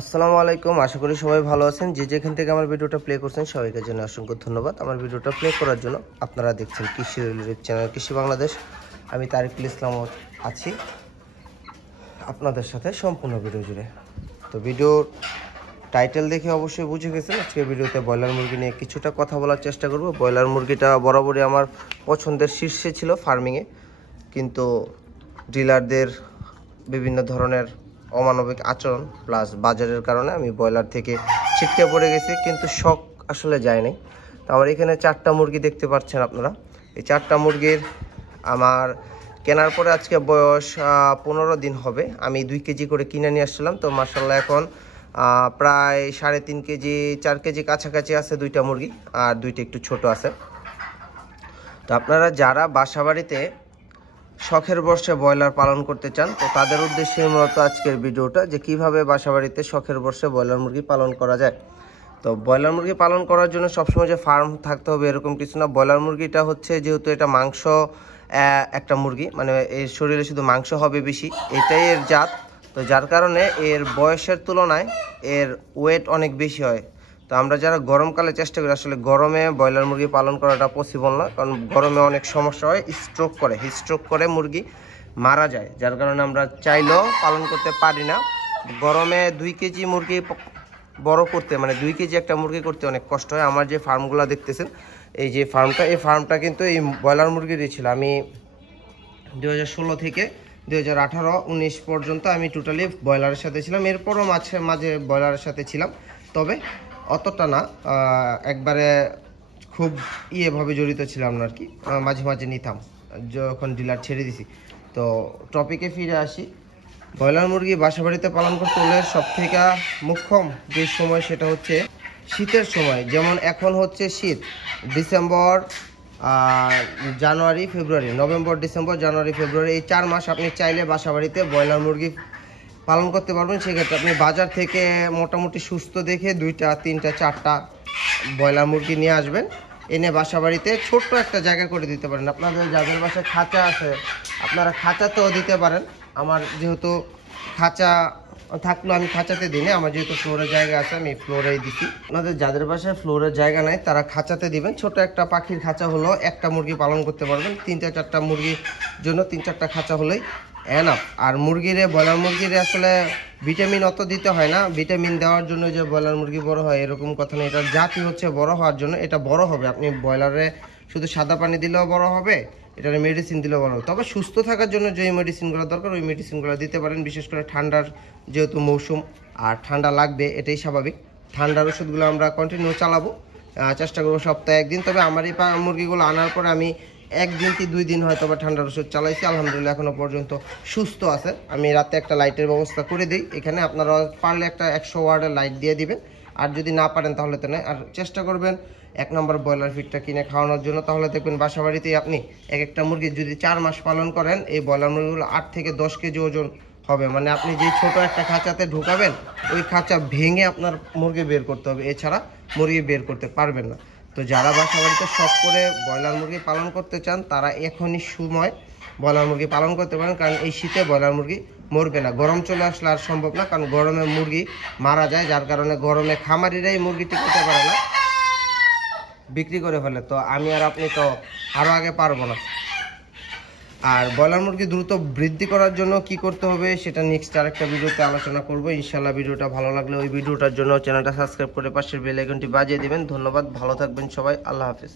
আসসালামু আলাইকুম। আশা করি সবাই ভালো আছেন। যে যেখান থেকে আমার ভিডিওটা প্লে করছেন সবাইকে জন্য অসংখ্য ধন্যবাদ। আমার ভিডিওটা প্লে করার জন্য আপনারা দেখছেন কৃষি রিলেটেড চ্যানেল কৃষি বাংলাদেশ। আমি তারিকুল ইসলাম আছি আপনাদের সাথে সম্পূর্ণ ভিডিও জুড়ে। তো ভিডিওর টাইটেল দেখে অবশ্যই বুঝে গেছেন আজকে ভিডিওতে ব্রয়লার মুরগি নিয়ে কিছুটা কথা বলার চেষ্টা করব। ব্রয়লার মুরগিটা বরাবরই আমার পছন্দের শীর্ষে ছিল ফার্মিংয়ে, কিন্তু ডিলারদের বিভিন্ন ধরনের অমানবিক আচরণ প্লাস বাজারের কারণে আমি ব্রয়লার থেকে ছিটকে পড়ে গেছি, কিন্তু শখ আসলে যায় নাই। তো আমার এখানে 4টা মুরগি দেখতে পাচ্ছেন আপনারা। এই 4টা মুরগির আমার কেনার পরে আজকে বয়স 15 দিন হবে। আমি 2 কেজি করে কিনে নিয়ে আসছিলাম। তো মার্শাল্লাহ এখন প্রায় 3.5 কেজি 4 কেজি কাছাকাছি আছে 2টা মুরগি, আর 2টা একটু ছোট আছে। তো আপনারা যারা বাসা বাড়িতে শখের বর্ষে ব্রয়লার পালন করতে চান, তো তাদের উদ্দেশ্যে মূলত আজকের ভিডিওটা, যে কিভাবে বাসাবাড়িতে শখের বর্ষে ব্রয়লার মুরগি পালন করা যায়। তো ব্রয়লার মুরগি পালন করার জন্য সবসময় যে ফার্ম থাকতে হবে এরকম কিছু না। ব্রয়লার মুরগিটা হচ্ছে, যেহেতু এটা মাংস একটা মুরগি, মানে এর শরীরে শুধু মাংস হবে বেশি, এটাই এর জাত। তো যার কারণে এর বয়সের তুলনায় এর ওয়েট অনেক বেশি হয়। তো আমরা যারা গরমকালে চেষ্টা করি, আসলে গরমে ব্রয়লার মুরগি পালন করাটা পসিবল না, কারণ গরমে অনেক সমস্যা হয়, হিটস্ট্রোক করে মুরগি মারা যায়, যার কারণে আমরা চাইলেও পালন করতে পারি না। গরমে 2 কেজি মুরগি বড় করতে, মানে 2 কেজি একটা মুরগি করতে অনেক কষ্ট হয়। আমার যে ফার্মগুলো দেখতেছেন, এই যে ফার্মটা কিন্তু এই ব্রয়লার মুরগিরই ছিল। আমি 2016 থেকে 2018-19 পর্যন্ত আমি টোটালি ব্রয়লারের সাথে ছিলাম। এরপরও মাঝে মাঝে ব্রয়লারের সাথে ছিলাম, তবে অতটা না, একবারে খুব ইয়েভাবে জড়িত ছিলাম না আর কি। মাঝে মাঝে নিতাম যখন ডিলার ছেড়ে দিছি। তো টপিকে ফিরে আসি। ব্রয়লার মুরগি বাসা বাড়িতে পালন করতে হলে সবথেকে মুখ্যম যে সময়, সেটা হচ্ছে শীতের সময়। যেমন এখন হচ্ছে শীত, ডিসেম্বর, জানুয়ারি, ফেব্রুয়ারি, নভেম্বর, ডিসেম্বর, জানুয়ারি, ফেব্রুয়ারি, এই 4 মাস আপনি চাইলে বাসা বাড়িতে ব্রয়লার মুরগি পালন করতে পারবেন। সেক্ষেত্রে আপনি বাজার থেকে মোটামুটি সুস্থ দেখে 2টা 3টা 4টা ব্রয়লার মুরগি নিয়ে আসবেন, এনে বাসা বাড়িতে ছোট্ট একটা জায়গা করে দিতে পারেন। আপনাদের যাদের বাসায় খাঁচা আছে আপনারা খাঁচাতেও দিতে পারেন। আমার যেহেতু খাঁচা থাকলো, আমি খাঁচাতে দিই না, আমার যেহেতু ফ্লোরের জায়গা আছে আমি ফ্লোরেই দিচ্ছি। আপনাদের যাদের বাসায় ফ্লোরের জায়গা নাই তারা খাঁচাতে দিবেন। ছোট একটা পাখির খাঁচা হলো একটা মুরগি পালন করতে পারবেন। 3টা 4টা মুরগির জন্য 3-4টা খাঁচা হলেই এনাফ। আর ব্রয়লার মুরগিরে আসলে ভিটামিন অত দিতে হয় না। ভিটামিন দেওয়ার জন্য যে ব্রয়লার মুরগি বড় হয় এরকম কথা নেই। এটার জাতি হচ্ছে বড় হওয়ার জন্য। এটা বড় হবে, আপনি ব্রয়লারে শুধু সাদা পানি দিলেও বড় হবে, এটার মেডিসিন দিলেও বড় হবে। তবে সুস্থ থাকার জন্য যে মেডিসিনগুলো দরকার ওই মেডিসিনগুলো দিতে পারেন। বিশেষ করে ঠান্ডার যেহেতু মৌসুম, আর ঠান্ডা লাগবে এটাই স্বাভাবিক। ঠান্ডার ওষুধগুলো আমরা কন্টিনিউ চালাবো, চেষ্টা করবো সপ্তাহে 1 দিন। তবে আমার এই মুরগিগুলো আনার পরে আমি 1 দিন কি 2 দিন হয়তো বা ঠান্ডার ওষুধ চালাইছি, আলহামদুলিল্লাহ এখনো পর্যন্ত সুস্থ আছে। আমি রাতে একটা লাইটের ব্যবস্থা করে দিই এখানে, আপনারা পারলে একটা 100 ওয়াটের লাইট দিয়ে দিবেন, আর যদি না পারেন তাহলে তো নয়। আর চেষ্টা করবেন 1 নম্বর ব্রয়লার ফিডটা কিনে খাওয়ানোর জন্য, তাহলে দেখবেন বাসা বাড়িতেই আপনি একটা মুরগি যদি 4 মাস পালন করেন, এই ব্রয়লার মুরগিগুলো 8 থেকে 10 কেজি ওজন হবে। মানে আপনি যে ছোট একটা খাঁচাতে ঢুকাবেন, ওই খাঁচা ভেঙে আপনার মুরগি বের করতে হবে, এছাড়া মুরগি বের করতে পারবেন না। তো যারা বাসা বাড়িতে শখ করে ব্রয়লার মুরগি পালন করতে চান তারা এখনই সময় ব্রয়লার মুরগি পালন করতে পারেন, কারণ এই শীতে ব্রয়লার মুরগি মরবে না। গরম চলে আসলে আর সম্ভব না, কারণ গরমে মুরগি মারা যায়, যার কারণে গরমে খামারিরাই মুরগি টিকতে পারে না, বিক্রি করে ফেলে। তো আমি আর আপনি তো আরও আগে পারবো না। আর ব্রয়লার মুরগি দ্রুত বৃদ্ধি করার জন্য কি করতে হবে সেটা নেক্সট আরেকটা ভিডিওতে আলোচনা করব ইনশাআল্লাহ। ভিডিওটা ভালো লাগলে ওই ভিডিওটার জন্য চ্যানেলটা সাবস্ক্রাইব করে পাশের বেল আইকনটি বাজিয়ে দিবেন। ধন্যবাদ, ভালো থাকবেন সবাই, আল্লাহ হাফেজ।